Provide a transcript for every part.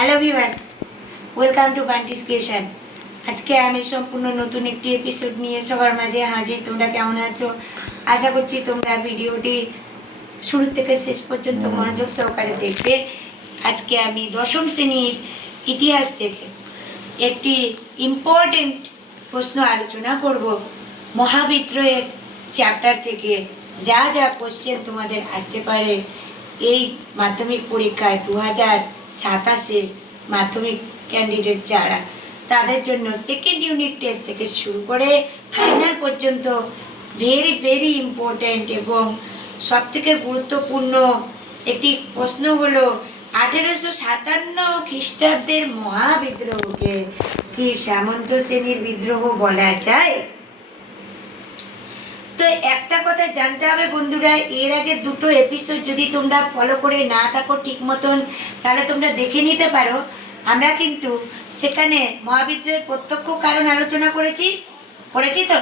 Hello viewers, welcome to Bunty's creation. আজকে আমি সম্পূর্ণ নতুন একটি এপিসোড নিয়ে সবার মাঝে হাজির। তোমরা কেমন আছো? আশা করছি তোমরা ভিডিওটি শুরু থেকে শেষ পর্যন্ত মনোযোগ সহকারে দেখবে। আজকে আমি দশম শ্রেণীর ইতিহাস থেকে একটি ইম্পর্টেন্ট প্রশ্ন আলোচনা করব। মহাবিদ্রোহের চ্যাপ্টার থেকে যা যা কোশ্চেন তোমাদের আসতে পারে এই মাধ্যমিক পরীক্ষায় 2027 মাধ্যমিক ক্যান্ডিডেট যারা, তাদের জন্য সেকেন্ড ইউনিট টেস্ট থেকে শুরু করে ফাইনাল পর্যন্ত ভেরি ভেরি ইম্পর্ট্যান্ট এবং সবথেকে গুরুত্বপূর্ণ একটি প্রশ্ন হলো 1857 খ্রিস্টাব্দের মহাবিদ্রোহকে কি সামন্ত শ্রেণীর বিদ্রোহ বলা যায়? তো একটা কথা জানতে হবে বন্ধুরা, এর আগে দুটো এপিসোড যদি তোমরা ফলো করে না থাকো ঠিক মতন, তাহলে তোমরা দেখে নিতে পারো। আমরা কিন্তু সেখানে মহাবিদ্রোহের প্রত্যক্ষ কারণ আলোচনা করেছি তো।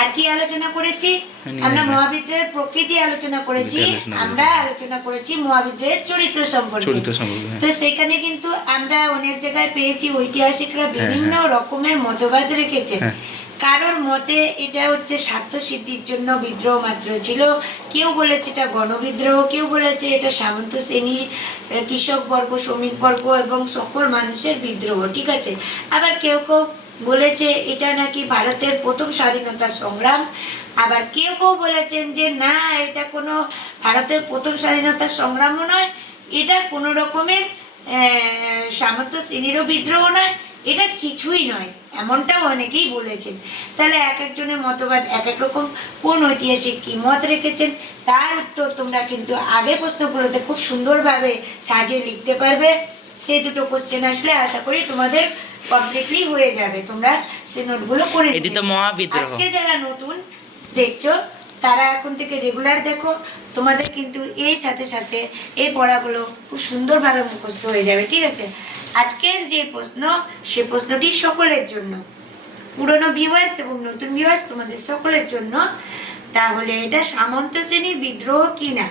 আর কি আলোচনা করেছি? আমরা মহাবিদ্রোহের প্রকৃতি আলোচনা করেছি, আমরা আলোচনা করেছি মহাবিদ্রোহের চরিত্র সম্পর্কে। তো সেখানে কিন্তু আমরা অনেক জায়গায় পেয়েছি ঐতিহাসিকরা বিভিন্ন রকমের মতবাদ রেখেছে। কারোর মতে এটা হচ্ছে স্বার্থ সিদ্ধির জন্য বিদ্রোহ মাত্র ছিল, কেউ বলেছে এটা গণবিদ্রোহ, কেউ বলেছে এটা সামন্ত শ্রেণীর কৃষক বর্গ, শ্রমিক বর্গ এবং সকল মানুষের বিদ্রোহ, ঠিক আছে। আবার কেউ কেউ বলেছে এটা নাকি ভারতের প্রথম স্বাধীনতা সংগ্রাম, আবার কেউ কেউ বলেছেন যে না, এটা কোনো ভারতের প্রথম স্বাধীনতা সংগ্রামও নয়, এটা কোনো রকমের সামন্ত শ্রেণীরও বিদ্রোহ নয়, এটা কিছুই নয়, এমনটাও অনেকেই বলেছেন। তাহলে এক একজনের মতবাদ এক এক রকম। কোন ঐতিহাসিক কি মত রেখেছেন তার উত্তর তোমরা কিন্তু আগের প্রশ্নগুলোতে খুব সুন্দরভাবে সাজিয়ে লিখতে পারবে। সেই দুটো কোশ্চেন আসলে আশা করি তোমাদের কমপ্লিটলি হয়ে যাবে, তোমরা সে নোটগুলো করে নিও। আজকে যারা নতুন দেখছো তারা এখন থেকে রেগুলার দেখো, তোমাদের কিন্তু এই সাথে সাথে এই পড়াগুলো খুব সুন্দরভাবে মুখস্থ হয়ে যাবে, ঠিক আছে। আজকের যে প্রশ্ন, সে প্রশ্নটি সকলের জন্য, পুরনো ভিউয়ার্স এবং নতুন ভিউয়ার্স তোমাদের সকলের জন্য। তাহলে এটা সামন্ত শ্রেণীর বিদ্রোহ কি না?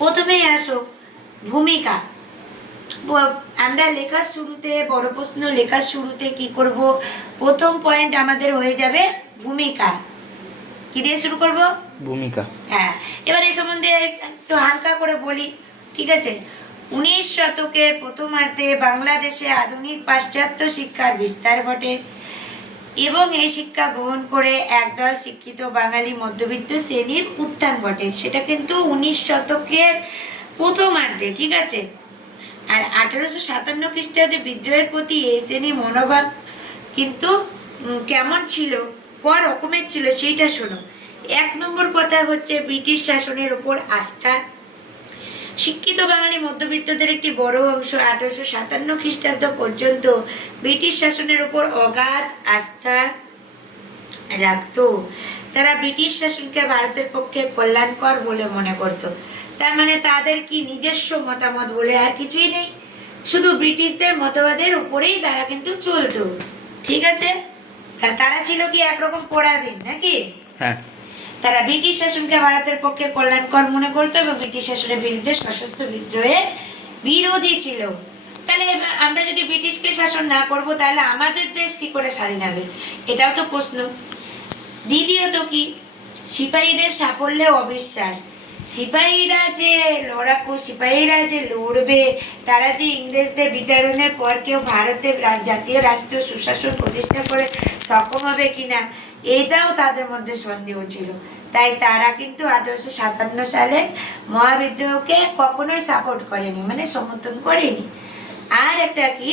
প্রথমেই আসো ভূমিকা। আমরা লেখার শুরুতে, বড় প্রশ্ন লেখার শুরুতে কি করব? প্রথম পয়েন্ট আমাদের হয়ে যাবে ভূমিকা। কি দিয়ে শুরু করব? ভূমিকা। হ্যাঁ, এবার এই সম্বন্ধে একটু হালকা করে বলি, ঠিক আছে। 19 শতকের প্রথমার্ধে বাংলাদেশে আধুনিক পাশ্চাত্য শিক্ষার বিস্তার ঘটে এবং এই শিক্ষা গ্রহণ করে একদল শিক্ষিত বাঙালি মধ্যবিত্ত শ্রেণীর উত্থান ঘটে। সেটা কিন্তু 19 শতকের প্রথমার্ধে, ঠিক আছে। আর 1857 খ্রিস্টাব্দে বিদ্রোহের প্রতি এই শ্রেণীর মনোভাব কিন্তু কেমন ছিল, ক রকমের ছিল সেইটা শোনো। এক নম্বর কথা হচ্ছে ব্রিটিশ শাসনের উপর আস্থা। শিক্ষিত বাঙালি মধ্যবিত্তদের একটি বড় অংশ 1857 খ্রিস্টাব্দ পর্যন্ত ব্রিটিশ শাসনের উপর অগাধ আস্থা রাখত। তারা ব্রিটিশ শাসনকে ভারতের পক্ষে কল্যাণকর বলে মনে করত। তার মানে তাদের কি নিজস্ব মতামত বলে আর কিছুই নেই, শুধু ব্রিটিশদের মতবাদের উপরেই তারা কিন্তু চলতো, ঠিক আছে। তারা ছিল কি একরকম পরাধীন নাকি? হ্যাঁ, তারা ব্রিটিশ শাসনকে ভারতের পক্ষে কল্যাণকর মনে করতো এবং ব্রিটিশ শাসনের বিরুদ্ধে সশস্ত্র বিদ্রোহের বিরোধী ছিল। তাহলে আমরা যদি ব্রিটিশকে শাসন না করব তাহলে আমাদের দেশ কি করে স্বাধীন হবে? এটাও তো প্রশ্ন। দ্বিতীয়ত কি, সিপাহীদের সাফল্যে অবিশ্বাস। সিপাহীরা যে লড়াকু, সিপাহীরা যে লড়বে, তারা যে ইংরেজদের বিতাড়নের পর কেউ ভারতের জাতীয় রাষ্ট্র সুশাসন প্রতিষ্ঠা করে সক্ষম হবে কিনা, এটাও তাদের মধ্যে সন্দেহ ছিল। তাই তারা কিন্তু 1857 সালে মহাবিদ্রোহকে কখনোই সাপোর্ট করেনি, মানে সমর্থন করেনি। আর একটা কি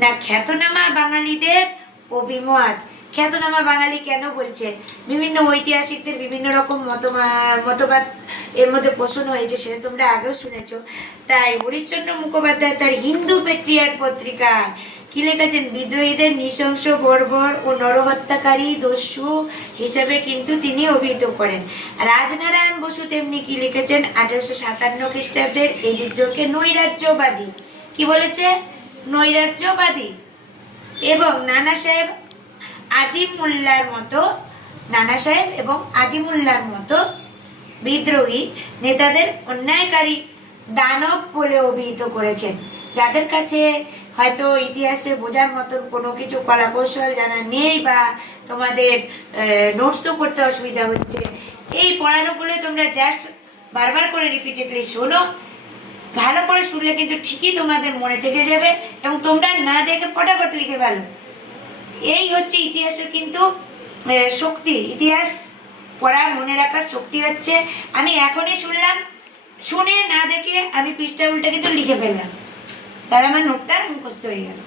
না, খ্যাতনামা বাঙালিদের অভিমত। খ্যাতনামা বাঙালি কেন বলছে? বিভিন্ন ঐতিহাসিকদের বিভিন্ন রকম মতবাদ এর মধ্যে পোষণ হয়েছে, সেটা তোমরা আগেও শুনেছো। তাই হরিশ্চন্দ্র মুখোপাধ্যায় তার হিন্দু পেট্রিয়ার পত্রিকায় কি লিখেছেন? বিদ্রোহীদের নৃশংস, বর্বর ও নরহত্যাকারী দস্যু হিসেবে কিন্তু তিনি অভিহিত করেন। রাজনারায়ণ বসু তেমনি কি লিখেছেন? 1857 খ্রিস্টাব্দের এই বিদ্রোহকে নৈরাজ্যবাদী, কি বলেছে? নৈরাজ্যবাদী। এবং নানা সাহেব আজিমুল্লার মতো বিদ্রোহী নেতাদের অন্যায়কারী দানব বলে অভিহিত করেছেন। যাদের কাছে হয়তো ইতিহাসে বোঝার মতন কোনো কিছু কলা কৌশল জানা নেই বা তোমাদের নোটস তো করতে অসুবিধা হচ্ছে, এই পড়ানোগুলো তোমরা জাস্ট বারবার করে রিপিটেডলি শোনো। ভালো করে শুনলে কিন্তু ঠিকই তোমাদের মনে থেকে যাবে এবং তোমরা না দেখে ফটাফট লিখে ফেলো। এই হচ্ছে ইতিহাসের কিন্তু শক্তি। ইতিহাস পড়া মনে রাখার শক্তি হচ্ছে আমি এখনই শুনলাম, শুনে না দেখে আমি পৃষ্ঠা উল্টে কিন্তু লিখে ফেললাম, তাহলে আমার নোটটা মুখস্থ হয়ে গেল।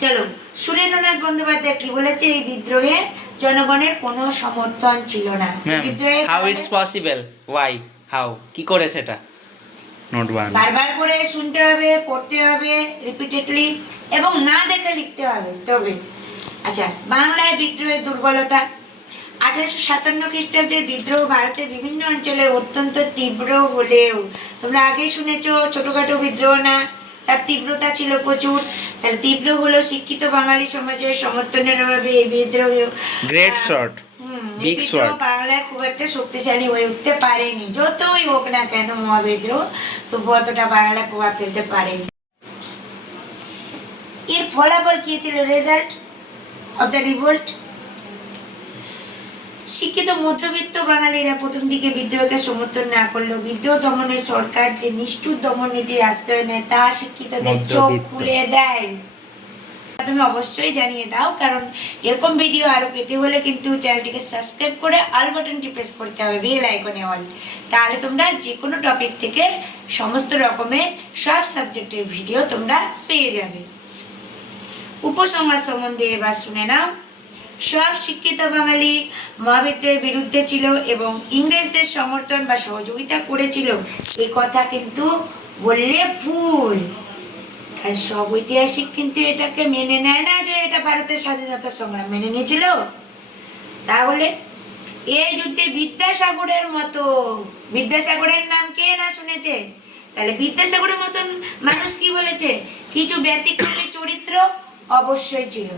চলো, সুরেন্দ্রনাথ বন্দ্যোপাধ্যায় কি বলেছে, এই বিদ্রোহে জনগণের কোনো সমর্থন ছিল না। বিদ্রোহে how it's possible, why, how, কি করে সেটা নোট বানানো, বারবার করে শুনতে হবে, পড়তে হবে রিপিটেডলি এবং না দেখে লিখতে হবে তবে। আচ্ছা, বাংলায় বিদ্রোহের দুর্বলতা। 1857 খ্রিস্টাব্দের বিদ্রোহ ভারতের বিভিন্ন অঞ্চলে অত্যন্ত তীব্র হলেও, তোমরা আগেই শুনেছো ছোটখাটো বিদ্রোহ না, তার তীব্রতা ছিল প্রচুর। তার তীব্র হলো শিক্ষিত বাঙালি সমাজের সমর্থনের অভাবে এই বিদ্রোহ গ্রেট শর্ট, বিগ শর্ট, বাংলায় খুব একটা শক্তিশালী হয়ে উঠতে পারেনি। যতই হোক না কেন মহাবিদ্রোহ, তবু অতটা বাংলায় প্রভাব ফেলতে পারেনি। এর ফলাফল কি ছিল, রেজাল্ট অফ দ্য রিভোল্ট? শিক্ষিত মধ্যবিত্ত বাঙালিরা প্রথম দিকে বিদ্রোহকে সমর্থন না করলেও বিদ্রোহ দমনে সরকার যে নিষ্ঠুর দমন নীতির আশ্রয় নেয় তা শিক্ষিতদের চোখ খুলে দেয়। তুমি অবশ্যই জানিয়ে দাও, কারণ এরকম ভিডিও আরো পেতে হলে কিন্তু চ্যানেলটিকে সাবস্ক্রাইব করে অল বাটনটি প্রেস করতে হবে, বেল আইকনে অল। তাহলে তোমরা যে কোনো টপিক থেকে সমস্ত রকমের সব সাবজেক্টের ভিডিও তোমরা পেয়ে যাবে। উপসংহার সম্বন্ধে এবার শুনে নাও। সব শিক্ষিত বাঙালি মহাবিদ্রোহের বিরুদ্ধে ছিল এবং ইংরেজদের সমর্থন বা সহযোগিতা করেছিল, এই কথা কিন্তু বললে ভুল। আর সব ঐতিহাসিক কিন্তু এটাকে মেনে নেয় না যে এটা ভারতের স্বাধীনতা সংগ্রাম মেনে নিয়েছিল। তাহলে এই যুদ্ধে বিদ্যাসাগরের মতো, বিদ্যাসাগরের নাম কে না শুনেছে? তাহলে বিদ্যাসাগরের মতন মানুষ কি বলেছে, কিছু ব্যতিক্রমী চরিত্র অবশ্যই ছিল।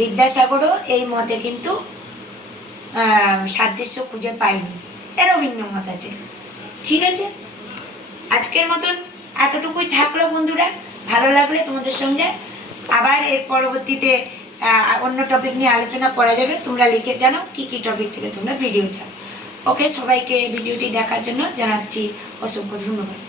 বিদ্যাসাগরও এই মতে কিন্তু সাদৃশ্য খুঁজে পায়নি, এরও ভিন্ন মত আছে। ঠিক আছে, আজকের মতন এতটুকুই থাকলো বন্ধুরা। ভালো লাগলে তোমাদের সঙ্গে আবার এর পরবর্তীতে অন্য টপিক নিয়ে আলোচনা করা যাবে। তোমরা লিখে জানো কি কি টপিক থেকে তোমরা ভিডিও চাও। ওকে, সবাইকে ভিডিওটি দেখার জন্য জানাচ্ছি অসংখ্য ধন্যবাদ।